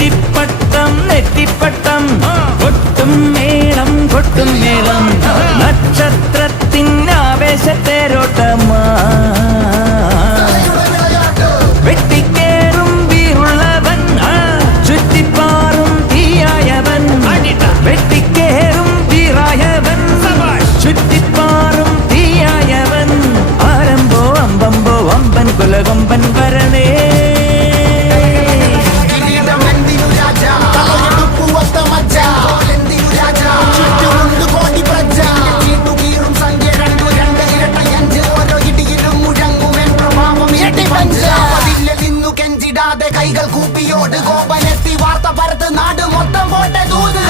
നെറ്റിപ്പട്ടം നെറ്റിപ്പട്ടം കൊട്ടും മേളം കൊട്ടും മേളം നക്ഷത്രത്തിൻ ആവേശത്തേരോട്ടമാ വെട്ടിക്കേറും വീറുള്ളവൻ ചുറ്റിപ്പാറും തീയായവൻ വെട്ടിക്കേറും വീറായവൻ ചുറ്റിപ്പാറും തീയായവൻ ആരംഭോ അമ്പമ്പോ അമ്പൻ കുലകൊമ്പൻ വരണേ കൈകൾ കൂപ്പിയോട് കോപനെത്തി വാർത്ത പരത്ത് നാട് മൊത്തം പോട്ടെ ദൂത്